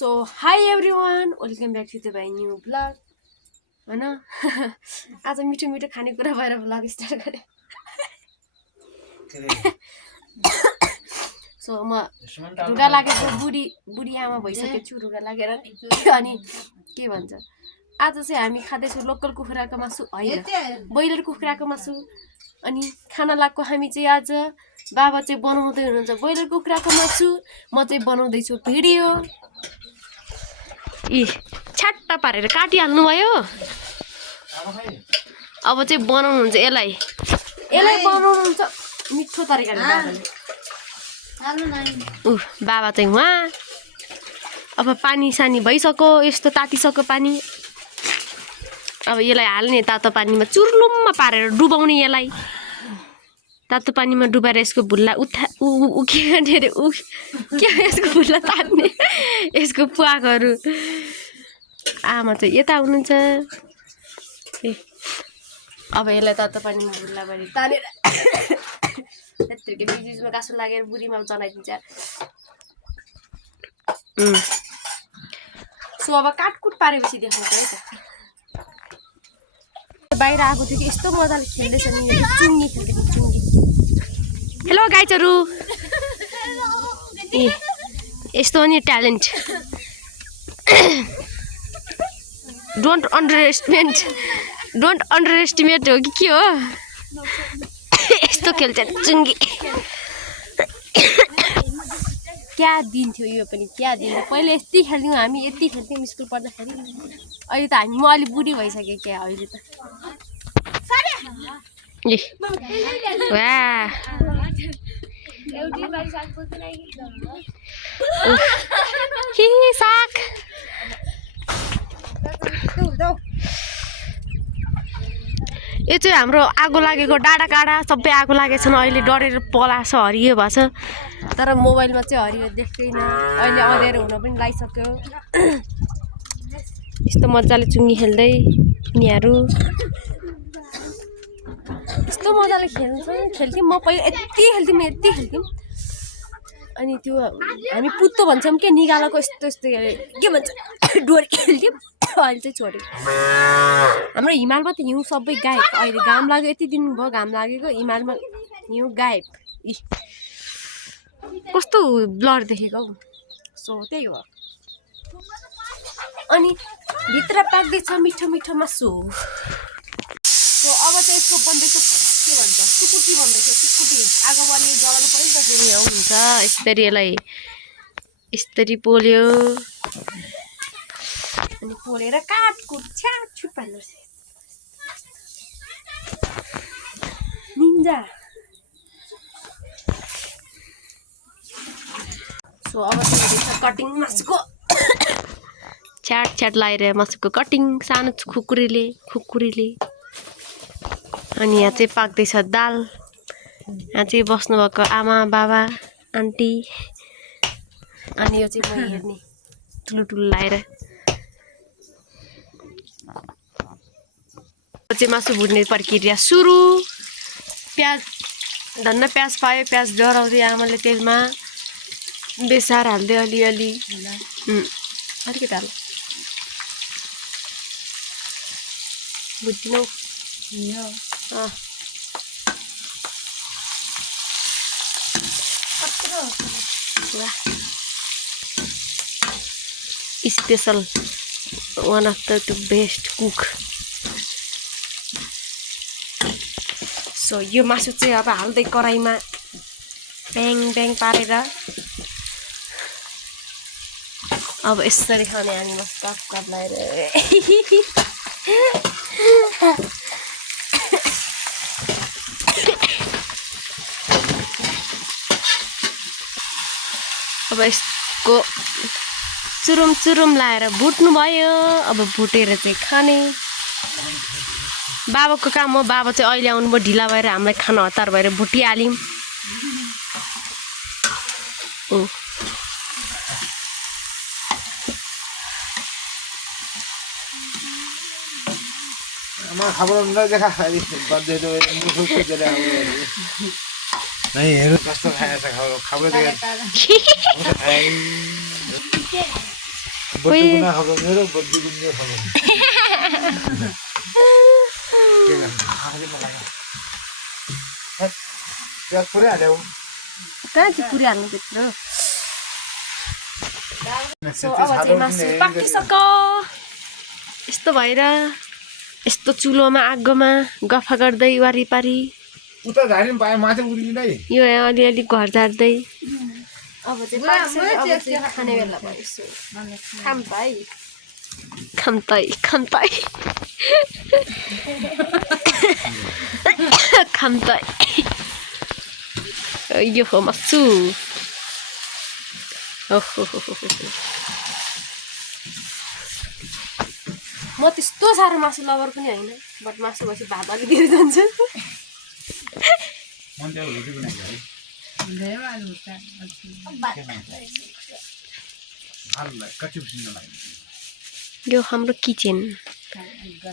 So hi everyone, welcome back to my new vlog. हैन आज मिठो मिठो खानेकुरा भएर भ्लग स्टार्ट गरे। सो म रुगा लागेको बुढी आमा भइसकेको छु रुगा लागेर अनि के भन्छ आज चाहिँ हामी खादैछौँ लोकल कुखुराको मासु हैन ब्रोइलर कुखुराको मासु। अनि खाना लाग्को हामी चाहिँ आज बाबा चाहिँ बनाउँदै हुनुहुन्छ ब्रोइलर कुखुराको मासु, म चाहिँ बनाउँदै छु भिडियो। इ छ्याट्टा पारेर काटिहाल्नु भयो। अब चाहिँ बनाउनुहुन्छ यसलाई बनाउनुहुन्छ मिठो तरिकाले बाबाले। बाबा चाहिँ वहाँ अब पानी सानी भइसक्यो, यस्तो तातिसक्यो पानी। अब यसलाई हाल्ने तातो पानीमा चुर्लुम्मा पारेर डुबाउने, यसलाई तातो पानीमा डुबाएर यसको भुल्ला यसको भुल्ला तान्ने, यसको प्वाकहरू। आमा चाहिँ यता हुनुहुन्छ। अब यसलाई तातो पानीमा भुल्ला गरी तानेर त्यतिकै बिचमा गाँसो लागेर बुढीमा चलाइदिन्छ। सो अब काटकुट पारेपछि देखाउँछ है त। बाहिर आएको थियो कि यस्तो मजाले खेल्दैछ नि, चुङ्गी खेल्दैछ चुङ्गी। हेलो गाइजहरू, ए यस्तो हो नि ट्यालेन्ट। डोन्ट अन्डर एस्टिमेट हो कि के हो, यस्तो खेल्छ चुङ्गी। क्या दिन थियो यो पनि, क्या दिन थियो। पहिले यति खेल्थ्यौँ हामी, यति खेल्थ्यौँ स्कुल पढ्दाखेरि। अहिले त म अलिक बुढी भइसकेँ क्या अहिले त। साग यो चाहिँ हाम्रो आगो लागेको डाँडा काँडा सबै आगो लागेको छन्। अहिले डढेर पलाछ, हरियो भएको छ। तर मोबाइलमा चाहिँ हरियो देख्दैन। अहिले अँध्यारो हुन पनि लागिसक्यो। यस्तो मजाले चुङ्गी खेल्दै यिनीहरू यस्तो मजाले खेल्थ्यौँ। म पहिला यति खेल्थ्यौँ। अनि त्यो हामी पुत्तो भन्छौँ क्या, निगालाको यस्तो के भन्छ डोरी खेल्थ्यौँ। अहिले चाहिँ छोड्यो। हाम्रो हिमालमा त हिउँ सबै गायब। अहिले घाम लाग्यो, यति दिन भयो घाम लागेको, हिमालमा हिउँ गायब। कस्तो ब्लर देखेको हौ। सो त्यही हो। अनि भित्र पाक्दैछ मिठो मिठो मासु। सो अब चाहिँ यसको बन्दैछ के भन्छ सुकुटी बन्दैछ, सुकुटी। आगो बाल्यो, जलाउनु पर्यो नि त, फेरि हुन्छ यसरी। यसलाई यसरी पोल्यो अनि पोलेर काटकुट छ्याटछुट पार्नुपर्छ निन्जा। सो अब चाहिँ हुँदैछ कटिङ मासुको। छ्याट लगाएर मासुको कटिङ सानो खुकुरीले। अनि यहाँ चाहिँ पाक्दैछ दाल। यहाँ चाहिँ बस्नुभएको आमा बाबा आन्टी। अनि यो चाहिँ म हेर्ने ठुलो लाएर। चाहिँ मासु भुट्ने प्रक्रिया सुरु। प्याज धन्न प्याज पायो, प्याज डराउँदै आमाले तेलमा बेसार हाल्दै अलिअलि अलिकति हाल बुझ्दिनौ। Special one of the best cook. So यो मासु चाहिँ अब हाल्दै कराईमा ब्याङ पारेर अब यसरी खाने हामी। मस्त काट लगाएर अब यसको चुरुम लाएर भुट्नु भयो। अब भुटेर चाहिँ खाने बाबाको काम हो। बाबा चाहिँ अहिले आउनुभयो ढिला भएर, हामीलाई खाना हतार भएर भुटिहाल्यौँ। नहीं हेर कस्तो खाएछ खाब्रो बड्डीको नखाएको मेरो बड्डीको मेरो खाएको के गर्नु आफैले मलाई प्याज पुरै हाल्यौ कहाँ चाहिँ पुरी हाल्नुभित्र सो अब चाहिँ मासु पाकिसक्यो यस्तो भएर यस्तो चुलोमा आगोमा गफा गर्दै वारिपारी उता झारी पाए माथि उडिँदै यो अलिअलि घर झार्दै अब चाहिँ खाने बेला भयो खामताई यो हो मासु म त्यस्तो साह्रो मासु लभर पनि होइन बट मासु भएपछि भात अलि दिएर जान्छु यो हाम्रो किचन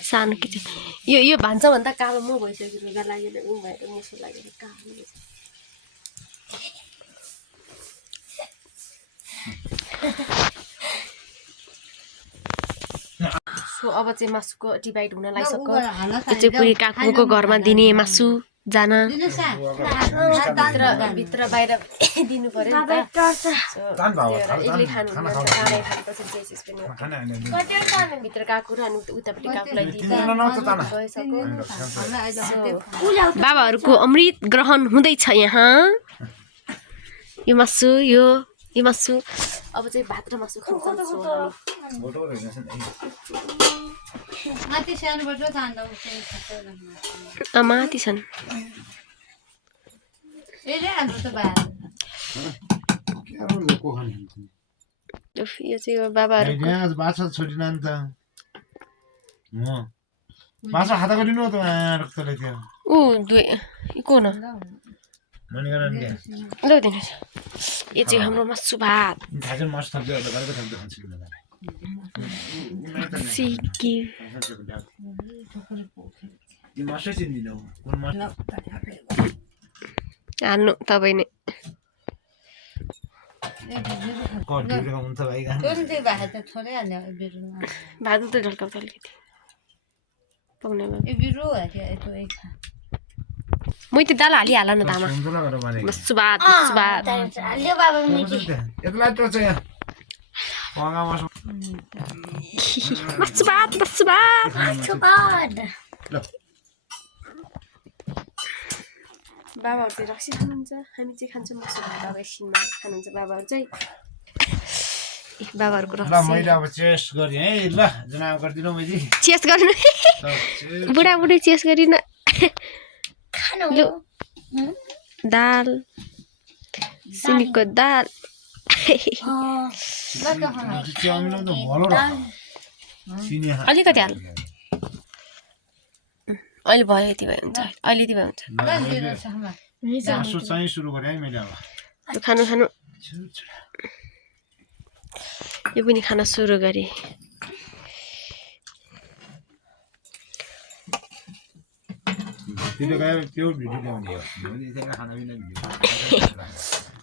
सानो किचन यो भान्साभन्दा कालो म भइसक्यो रुगा लागेर भएर मुसो लागेर कालो सो अब चाहिँ मासुको डिभाइड हुन लागिसक्यो यो चाहिँ पुरै काकुको घरमा दिने मासु जान भित्र बाहिर दिनु पर्यो नि त एक्लै खानु भित्र काकु र अनि उतापट्टि काकुलाई बाबाहरूको अमृत ग्रहण हुँदैछ यहाँ यो मासु यो मासु अब चाहिँ भात र मासु खान्छ माथि छन् यो चाहिँ बाबाहरू बाछा छोडिन नि त बाछा खाता गरिनु त रक्तले थियो ऊ दुई को न ल दिनुहोस् यो चाहिँ हाम्रो मासु भात हाल्नु तपाईँ नै भात त ढल्काउँछ अलिकति पाउने मै त दाल हालिहाल न दामा मासु भात बाबाहरू चाहिँ रक्सी खानुहुन्छ हामी चाहिँ खान्छौँ मासु भात अब एकछिनमा खानुहुन्छ बाबाहरू चाहिँ बाबाहरूको रक्सी मैले अब चेस्ट गरेँ है ल जना गरिदिनु मैले चेस गर्नु बुढाबुढी चेस गरिन लु दाल सिमीको दाल अलिकति हाल अहिले भयो यति भयो हुन्छ अहिले यति भयो हुन्छ सुरु गरेँ है मैले अब खानु यो पनि खान सुरु गरेँ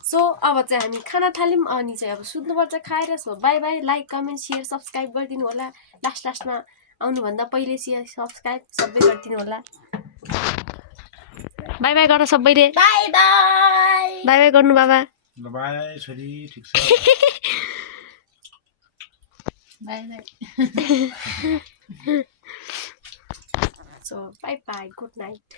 सो अब चाहिँ हामी खाना थाल्यौँ अनि चाहिँ अब सुत्नुपर्छ खाएर so by by like comment share subscribe गरिदिनु होला लास्टमा आउनुभन्दा पहिले सेयर सब्सक्राइब सबै गरिदिनु होला बाई बाई गर सबैले बाई बाई गर्नु बाबा बाई छोरी ठीक छ by by so by by good night